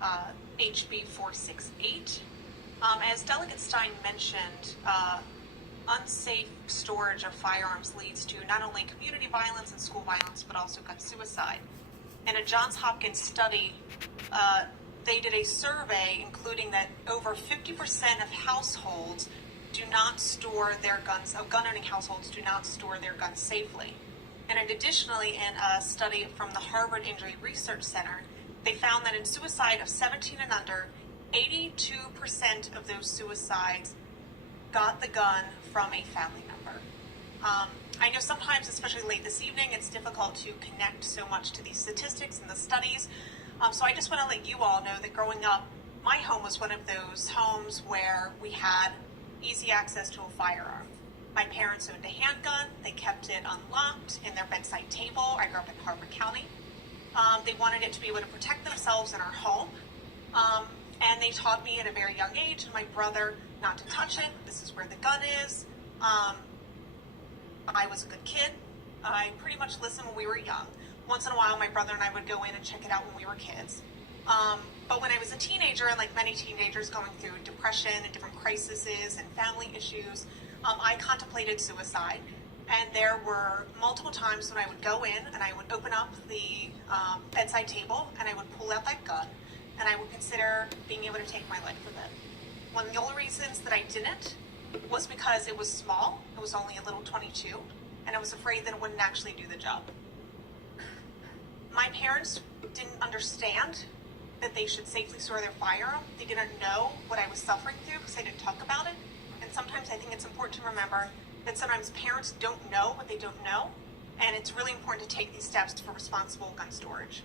HB 468. As Delegate Stein mentioned, unsafe storage of firearms leads to not only community violence and school violence, but also gun suicide. In a Johns Hopkins study, they did a survey including that over 50% of households do not store their guns, of gun-owning households do not store their guns safely. And additionally, in a study from the Harvard Injury Research Center, they found that in suicide of 17 and under, 82% of those suicides got the gun from a family member. I know sometimes, especially late this evening, it's difficult to connect so much to these statistics and the studies. So I just want to let you all know that growing up, my home was one of those homes where we had easy access to a firearm. My parents owned a handgun. They kept it unlocked in their bedside table. I grew up in Harvard County. They wanted it to be able to protect themselves in our home. And they taught me at a very young age, and my brother, not to touch it. This is where the gun is. I was a good kid. I pretty much listened when we were young. Once in a while, my brother and I would go in and check it out when we were kids. But when I was a teenager, and like many teenagers going through depression and different crises and family issues, I contemplated suicide. And there were multiple times when I would go in and I would open up the bedside table and I would pull out that gun and I would consider being able to take my life with it. One of the only reasons that I didn't was because it was small. It was only a little .22, and I was afraid that it wouldn't actually do the job. My parents didn't understand that they should safely store their firearm. They didn't know what I was suffering through because I didn't talk about it. And sometimes I think it's important to remember that sometimes parents don't know what they don't know, and it's really important to take these steps for responsible gun storage.